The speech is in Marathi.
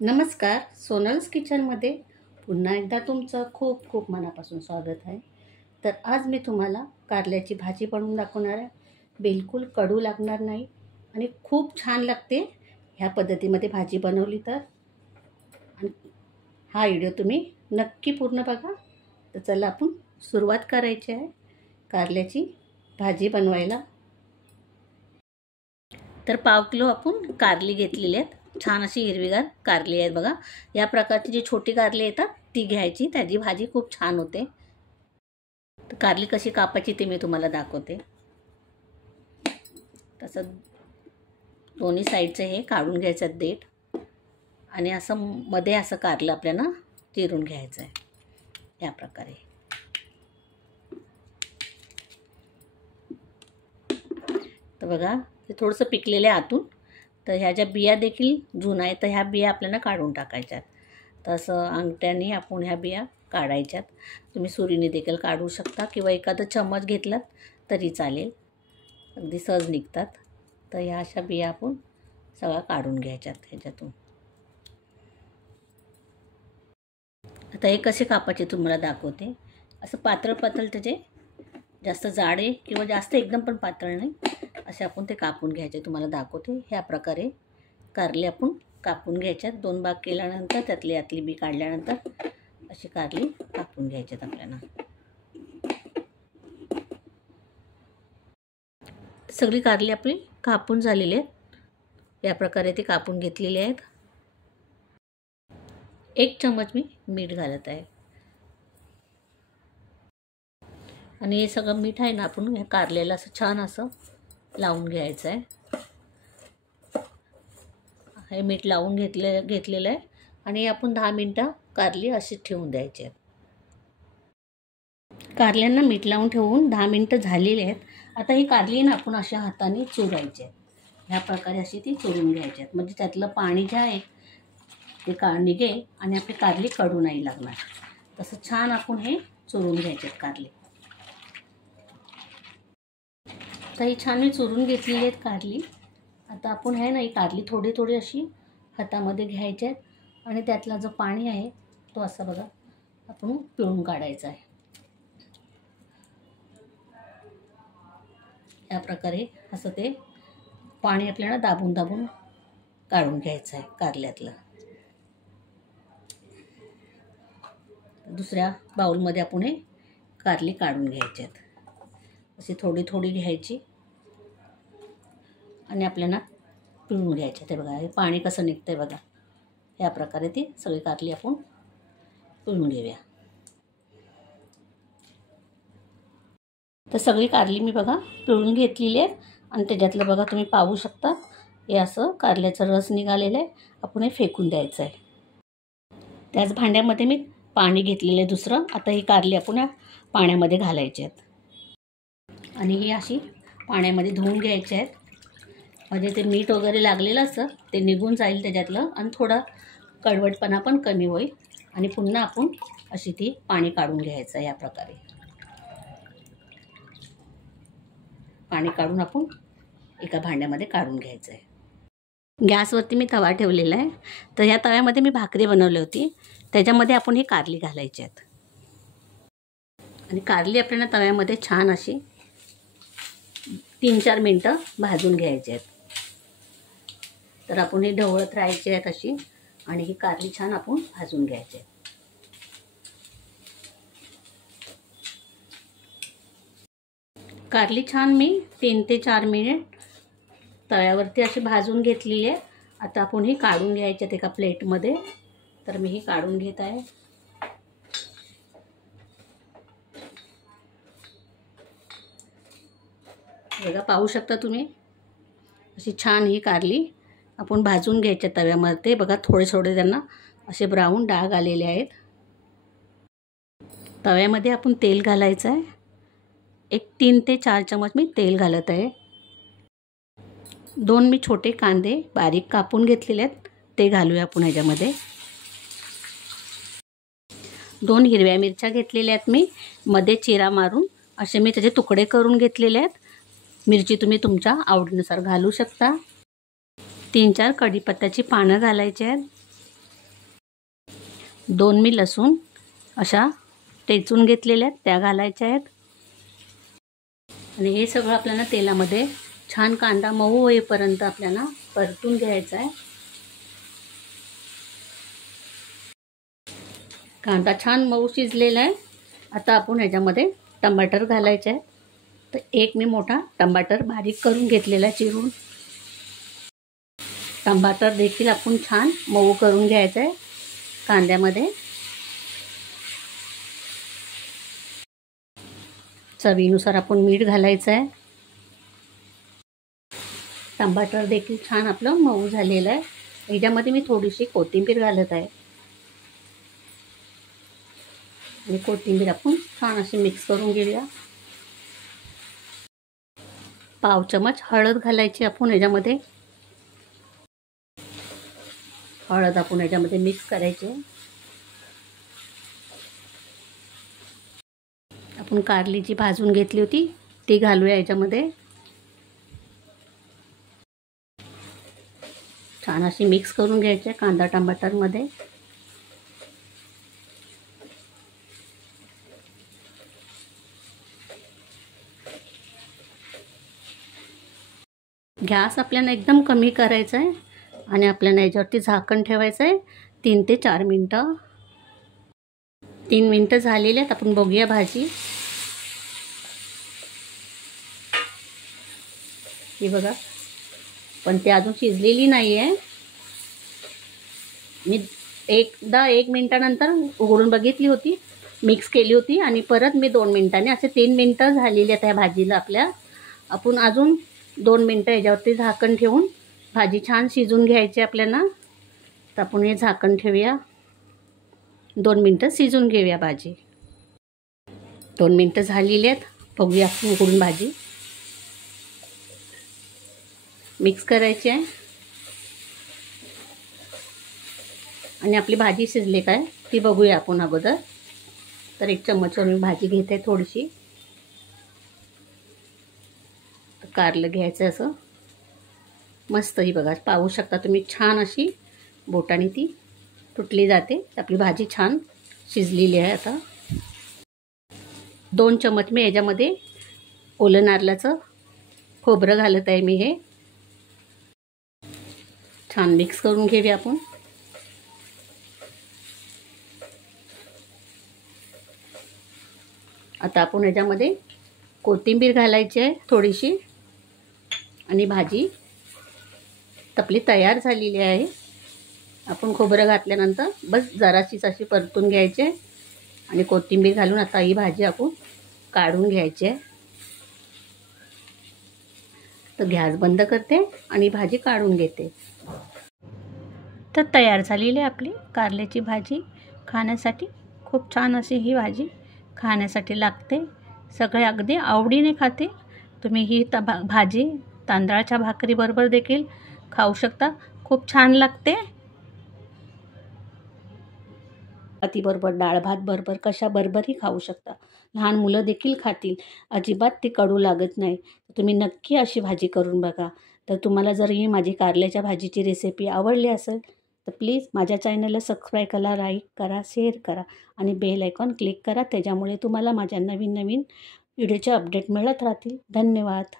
नमस्कार, सोनल्स किचनमध्ये पुन्हा एकदा तुमचं खूप खूप मनापासून स्वागत आहे. तर आज मी तुम्हाला कारल्याची भाजी बनवून दाखवणार आहे. बिलकुल कडू लागणार नाही आणि खूप छान लागते ह्या पद्धतीमध्ये भाजी बनवली तर. आणि हा व्हिडिओ तुम्ही नक्की पूर्ण बघा. तर चला आपण सुरुवात करायची आहे कारल्याची भाजी बनवायला. तर 1/2 किलो आपण कारली घेतलेली आहेत. छान अशी हिरवीगार कारली आहेत बघा. या प्रकारची जी छोटी कारली येतात ती घ्यायची, त्याची भाजी खूप छान होते. तर कारली कशी कापायची ते मी तुम्हाला दाखवते. तसं दोन्ही साईडचं हे काढून घ्यायचं देठ आणि असं मध्ये असं कारलं आपल्याला चिरून घ्यायचं आहे या प्रकारे. तर बघा हे थोडंसं पिकलेलं आहे आतून. तर ह्या ज्या बिया देखील जुना आहे, तर ह्या बिया आपल्याला काढून टाकायच्यात. तसं अंगठ्याने आपण ह्या बिया काढायच्यात. तुम्ही सुरीने देखील काढू शकता किंवा एखादा चम्मच घेतलात तरी चालेल, अगदी सहज निघतात. तर ह्या अशा बिया आपण सगळ्या काढून घ्यायच्यात ह्याच्यातून. आता हे कसे कापायचे तुम्हाला दाखवते. असं पातळ पातळ त्याचे, जास्त जाड आहे किंवा जास्त एकदम पण पातळ नाही, असे आपण ते कापून घ्यायचे. तुम्हाला दाखवते. ह्या प्रकारे कारली आपण कापून घ्यायच्यात. 2 भाग केल्यानंतर त्यातली आतली बी काढल्यानंतर अशी कारली कापून घ्यायच्यात आपल्याला. सगळी कारली आपली कापून झालेली आहेत. या प्रकारे ती कापून घेतलेली आहेत. 1 चम्मच मी मीठ घालत आहे आणि हे सगळं मीठ आहे ना आपण ह्या कारल्याला असं छान असं लावून घ्यायचं आहे. हे मीठ लावून घेतलेलं आहे आणि आपण 10 मिनटं कारली अशी ठेवून द्यायची आहेत. कारल्यांना मीठ लावून ठेवून 10 मिनटं झालेली आहेत. आता ही कारली ना आपण अशा हाताने चुरायची आहेत. ह्या प्रकारे अशी ती चुरून घ्यायची आहेत, म्हणजे त्यातलं पाणी जे आहे ते निघेल आणि आपली कारली कडू नाही लागणार. तसं छान आपण हे चुरून घ्यायचे आहेत कारली. तर ही छान मी चुरून घेतलेली आहेत कारली. आता आपण आहे ना ही कारली थोडी थोडी अशी हातामध्ये घ्यायची आहेत आणि त्यातला जो पाणी आहे तो असा बघा आपण पिळून काढायचा आहे. या प्रकारे असं ते पाणी आपल्याला दाबून दाबून काढून घ्यायचं आहे कारल्यातलं. दुसऱ्या बाउलमध्ये आपण हे कारली काढून घ्यायची आहेत. अशी थोडी थोडी घ्यायची आणि आपल्याला पिळून घ्यायचे. ते बघा हे पाणी कसं निघतं आहे बघा. या प्रकारे ती सगळी कारली आपण पिळून घेऊया. तर सगळी कारली मी बघा पिळून घेतलेली आहे आणि त्याच्यातलं बघा तुम्ही पाहू शकता हे असं कारल्याचा रस निघालेला आहे. आपण हे फेकून द्यायचं आहे. त्याच भांड्यामध्ये मी पाणी घेतलेलं आहे दुसरं. आता ही कारली आपण या पाण्यामध्ये घालायची आहेत आणि ही अशी पाण्यामध्ये धुवून घ्यायची आहेत, म्हणजे ते मीठ वगैरे लागलेलं असतं ते निघून जाईल त्याच्यातलं आणि थोडा कडवटपणा पण कमी होईल. आणि पुन्हा आपण अशी ती पाणी काढून घ्यायचं. या प्रकारे पाणी काढून आपण एका भांड्यामध्ये काढून घ्यायचं आहे. गॅसवरती मी तवा ठेवलेला आहे. तर ह्या तव्यामध्ये मी भाकरी बनवली होती, त्याच्यामध्ये आपण ही कारली घालायची आहेत आणि कारली आपल्याला तव्यामध्ये छान अशी 3-4 मिनटं भाजून घ्यायची आहेत. तर आपण ही ढवळत राहायची आहेत अशी आणि ही कारली छान आपण भाजून घ्यायची आहे. कारली छान मी 3 ते 4 मिनिट तव्यावरती अशी भाजून घेतलेली आहे. आता आपण ही काढून घ्यायची आहेत एका प्लेटमध्ये. तर मी ही काढून घेत आहे. बघा पाहू शकता तुम्ही अशी छान ही कारली आपण भाजून घ्यायच्या तव्यामध्ये. बघा थोडे थोडे त्यांना असे ब्राऊन डाग आलेले आहेत. तव्यामध्ये आपण तेल घालायचं आहे. एक 3 ते 4 चम्मच मी तेल घालत आहे. 2 मी छोटे कांदे बारीक कापून घेतलेले आहेत ते घालूया आपण ह्याच्यामध्ये. 2 हिरव्या मिरच्या घेतलेल्या आहेत मी, मध्ये चिरा मारून असे मी त्याचे तुकडे करून घेतलेले आहेत. मिरची तुम्ही तुमच्या आवडीनुसार घालू शकता. 3-4 कढीपत्त्याची पानं घालायची आहेत. 2 मी लसूण अशा टेचून घेतलेल्या आहेत, त्या घालायच्या आहेत. आणि हे सगळं आपल्याला तेलामध्ये छान कांदा मऊ होईपर्यंत आपल्याला परतून घ्यायचा आहे. कांदा छान मऊ शिजलेला आहे. आता आपण ह्याच्यामध्ये टमाटर घालायचे आहे. तर एक मी मोठा टमाटर बारीक करून घेतलेला चिरून. टमाटर देखील आपण छान मऊ करून घ्यायचं आहे कांद्यामध्ये. चवीनुसार आपण मीठ घालायचं आहे. टमाटर देखील छान आपलं मऊ झालेलं आहे. ह्याच्यामध्ये मी थोडीशी कोथिंबीर घालत आहे. आणि कोथिंबीर आपण छान अशी मिक्स करून घेऊया. पाव चमच हळद घालायची आपण ह्याच्यामध्ये. हळद आपण ह्याच्यामध्ये मिक्स करायची. आपण कारली जी भाजून घेतली होती ती घालूया ह्याच्यामध्ये. छान अशी मिक्स करून घ्यायची कांदा टमाटरमध्ये. गॅस आपल्याला एकदम कमी करायचा आहे आणि आपल्याला याच्यावरती झाकण ठेवायचं आहे 3 ते 4 मिनटं. 3 मिनटं झालेली आहेत. आपण बघूया भाजी. ही बघा, पण ती अजून शिजलेली नाही आहे. मी एकदा 1 मिनटानंतर उघडून बघितली होती, मिक्स केली होती आणि परत मी 2 मिनटांनी, असे 3 मिनटं झालेली आहेत ह्या भाजीला आपल्या. आपण अजून 2 मिनटं याच्यावरती झाकण ठेवून भाजी छान शिजून घ्यायची आपल्याला. तर आपण हे झाकण ठेवूया. 2 मिनटं शिजून घेऊया भाजी. 2 मिनटं झालेली आहेत. बघूया आपण उघडून भाजी. मिक्स करायची आहे आणि आपली भाजी शिजली काय ती बघूया आपण अगोदर. तर 1 चम्मचवर मी भाजी घेते थोडीशी. कारलं घ्यायचं असं मस्त. ही बघा, पाहू शकता तुम्ही, छान अशी बोटाने ती तुटली जाते. आपली भाजी छान शिजलेली आहे. आता 2 चम्मच मी याच्यामध्ये ओलं नारळाचं खोबरं घालत आहे मी. हे छान मिक्स करून घेऊया आपण. आता आपण याच्यामध्ये कोथिंबीर घालायची आहे थोडीशी. आणि भाजी आपली तयार झालेली आहे. आपण खोबरं घातल्यानंतर बस जराशीच अशी परतून घ्यायची आणि कोथिंबीर घालून आता ही भाजी आपण काढून घ्यायची आहे. तर गॅस बंद करते आणि भाजी काढून घेते. तर तयार झालेली आहे आपली कारल्याची भाजी. खाण्यासाठी खूप छान अशी ही भाजी खाण्यासाठी लागते. सगळे अगदी आवडीने खाते. तुम्ही ही भाजी तांदळाच्या भाकरीबरोबर देखील खाऊ शकता. खूप छान लागते. चपातीबरोबर, डाळ भात बरोबर, कशाबरोबरही खाऊ शकता. लहान मुलं देखील खातील. अजिबात ती कडू लागत नाही. तुम्ही नक्की अशी भाजी करून बघा. तर तुम्हाला जर ही माझी कारल्याच्या भाजीची रेसिपी आवडली असेल तर प्लीज माझ्या चॅनलला सबस्क्राईब करा, लाईक करा, शेअर करा आणि बेल आयकॉन क्लिक करा. त्याच्यामुळे तुम्हाला माझ्या नवीन नवीन व्हिडिओचे अपडेट मिळत राहतील. धन्यवाद.